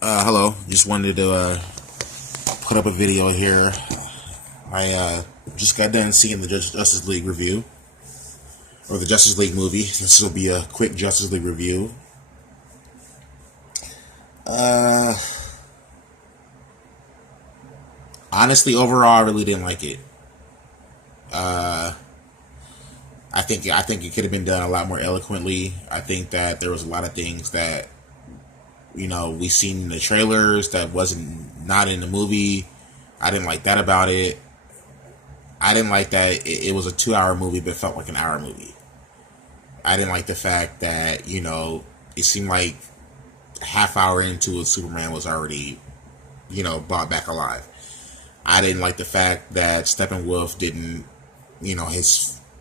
Hello. Just wanted to put up a video here. I just got done seeing the Justice League review, or the Justice League movie. This will be a quick Justice League review. Uh, Honestly, overall, I really didn't like it. Uh, I think it could have been done a lot more eloquently. I think that there was a lot of things that we seen in the trailers that wasn't not in the movie. I didn't like that about it. I didn't like that it was a 2 hour movie but felt like an hour movie. I didn't like the fact that, it seemed like a half hour into it, Superman was already, brought back alive. I didn't like the fact that Steppenwolf didn't, he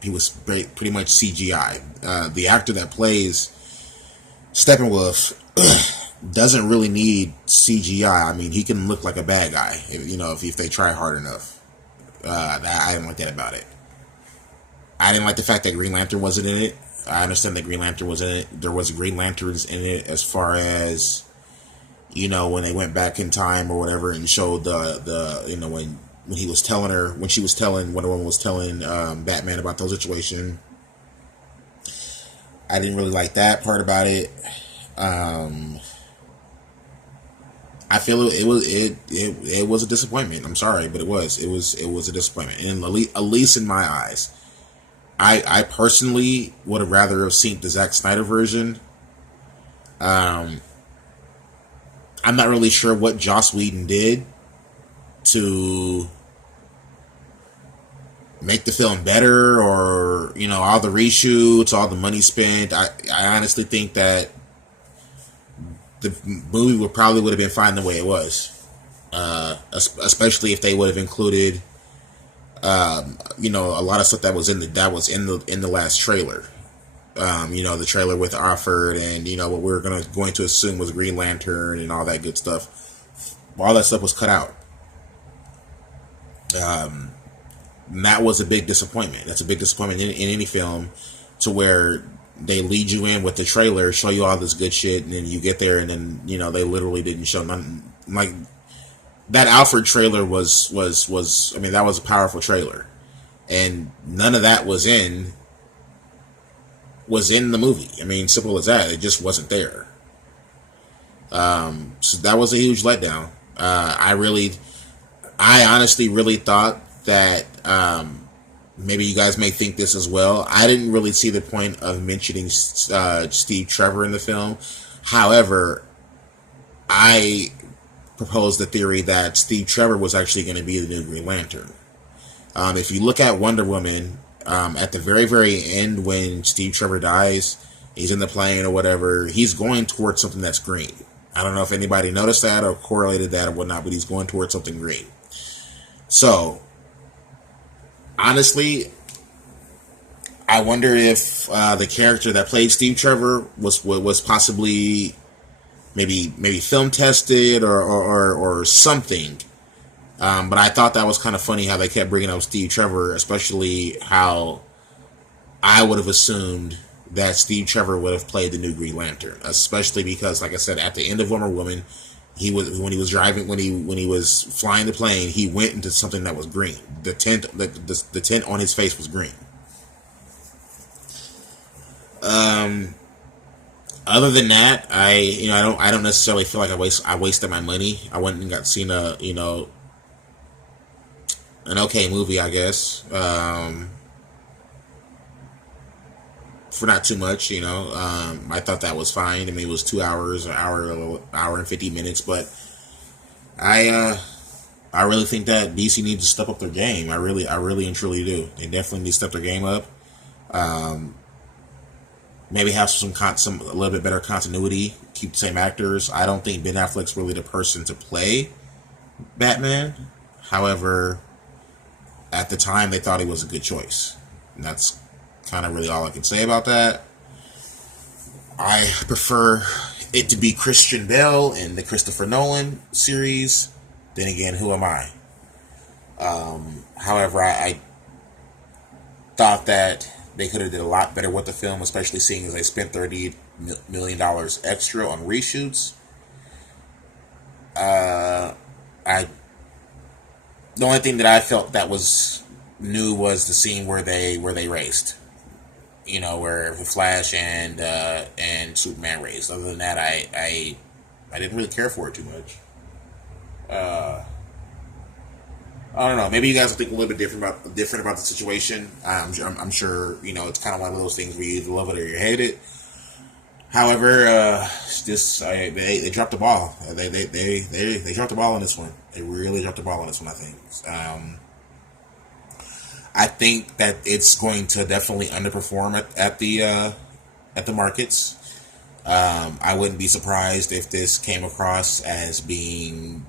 was pretty much CGI. The actor that plays Steppenwolf doesn't really need CGI. I mean, he can look like a bad guy, if they try hard enough. I didn't like that about it. I didn't like the fact that Green Lantern wasn't in it. I understand that Green Lantern was in it. There was Green Lanterns in it as far as, when they went back in time or whatever and showed when he was telling her, when she was telling, Wonder Woman was telling Batman about the situation. I didn't really like that part about it. I feel it was a disappointment. I'm sorry, but it was a disappointment, and at least in my eyes. I personally would have rather have seen the Zack Snyder version. I'm not really sure what Joss Whedon did to make the film better, or all the reshoots, all the money spent. I honestly think that the movie would have been fine the way it was, especially if they would have included a lot of stuff that was in the last trailer. The trailer with Alfred and what we were going to assume was Green Lantern and all that good stuff. All that stuff was cut out. And that was a big disappointment. That's a big disappointment in any film, to where they lead you in with the trailer, show you all this good shit, and then you get there and then they literally didn't show nothing. Like, that Alfred trailer was I mean, that was a powerful trailer, and none of that was in the movie. I mean, simple as that. It just wasn't there. So that was a huge letdown. I honestly really thought that maybe you guys may think this as well. I didn't really see the point of mentioning Steve Trevor in the film. However, I proposed the theory that Steve Trevor was actually going to be the new Green Lantern. If you look at Wonder Woman, at the very, very end, when Steve Trevor dies, he's in the plane or whatever, he's going towards something that's green. I don't know if anybody noticed that or correlated that or whatnot, but he's going towards something green. So, honestly, I wonder if the character that played Steve Trevor was possibly maybe film tested or something. But I thought that was kind of funny how they kept bringing up Steve Trevor, especially how I would have assumed that Steve Trevor would have played the new Green Lantern, especially because, like I said, at the end of Wonder Woman, when he was flying the plane, he went into something that was green. The tint on his face was green. Other than that, I don't necessarily feel like I wasted my money. I went and got seen an okay movie, I guess. For not too much, I thought that was fine. I mean, it was 2 hours, an hour and 50 minutes, but I really think that DC needs to step up their game. I really and truly do. They definitely need to step their game up. Maybe have a little bit better continuity. Keep the same actors. I don't think Ben Affleck's really the person to play Batman. However, at the time, they thought he was a good choice, and that's kind of really all I can say about that. I prefer it to be Christian Bale in the Christopher Nolan series. Then again, who am I? However, I thought that they could have did a lot better with the film, especially seeing as they spent $30 million extra on reshoots. I the only thing that I felt that was new was the scene where they raced. You know, where the Flash and Superman raced. Other than that, I didn't really care for it too much. Uh, I don't know. Maybe you guys will think a little bit different about the situation. I'm sure you know it's kind of one of those things where you either love it or you hate it. However, they dropped the ball. They dropped the ball on this one. They really dropped the ball on this one. I think that it's going to definitely underperform at the markets. I wouldn't be surprised if this came across as being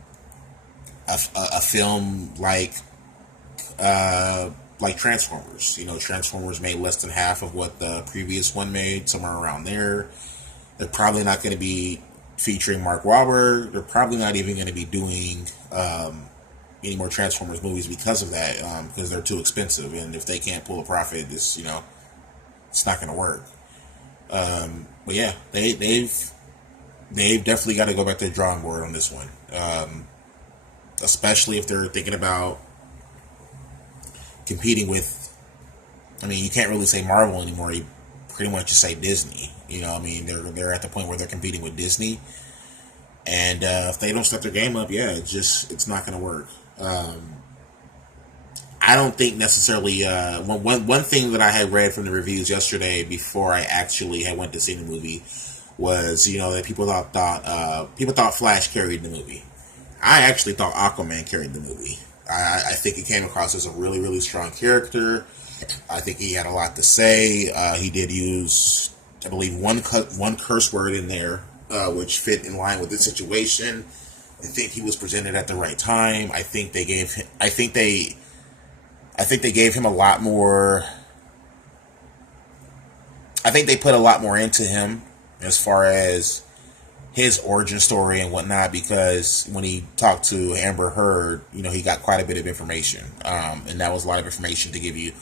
a film like Transformers. You know, Transformers made less than half of what the previous one made, somewhere around there. They're probably not going to be featuring Mark Wahlberg. They're probably not even going to be doing any more Transformers movies because of that, because they're too expensive. And if they can't pull a profit, it's not going to work. But yeah, they've definitely got to go back to the drawing board on this one, especially if they're thinking about competing with. I mean, you can't really say Marvel anymore. You pretty much just say Disney. You know, I mean, they're at the point where they're competing with Disney, and if they don't step their game up, yeah, it's not going to work. I don't think necessarily. One thing that I had read from the reviews yesterday before I actually had went to see the movie was that people thought Flash carried the movie. I actually thought AQUA-Man carried the movie. I think he came across as a really, really strong character. I think he had a lot to say. He did use, I believe, one curse word in there, which fit in line with the situation. I think he was presented at the right time. I think they gave him a lot more. I think they put a lot more into him as far as his origin story and whatnot, because when he talked to Amber Heard, he got quite a bit of information, and that was a lot of information to give you.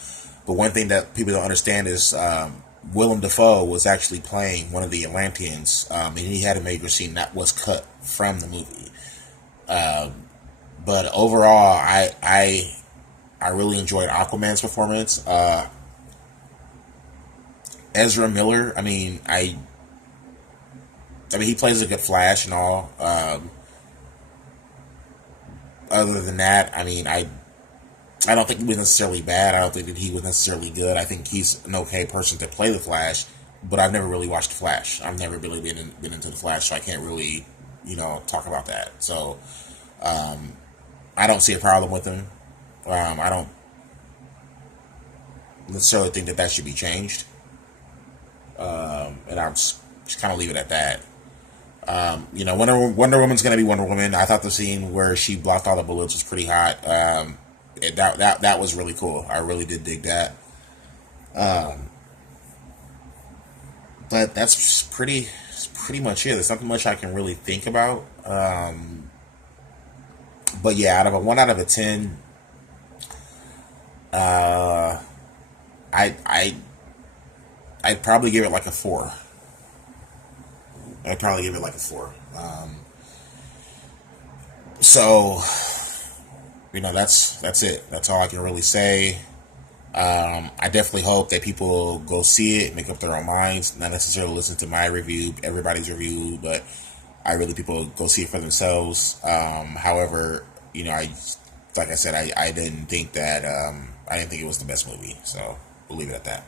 But one thing that people don't understand is Willem Dafoe was actually playing one of the Atlanteans, and he had a major scene that was cut from the movie. But overall, I really enjoyed Aquaman's performance. Ezra Miller, I mean, he plays a good Flash and all. Other than that, I mean, I don't think he was necessarily bad. I don't think that he was necessarily good. I think he's an okay person to play the Flash, but I've never really watched the Flash. I've never really been into the Flash, so I can't really, talk about that. So, I don't see a problem with him. I don't necessarily think that should be changed. And I'll just kind of leave it at that. Wonder Woman's going to be Wonder Woman. I thought the scene where she blocked all the bullets was pretty hot. That was really cool. I really did dig that. But that's pretty much it. There's nothing much I can really think about. But yeah, out of a 1 out of a 10, I'd probably give it like a 4. I'd probably give it like a 4. So, that's it. That's all I can really say. I definitely hope that people go see it, make up their own minds, not necessarily listen to my review, everybody's review, but people go see it for themselves. However, like I said, I didn't think that, I didn't think it was the best movie, so we'll leave it at that.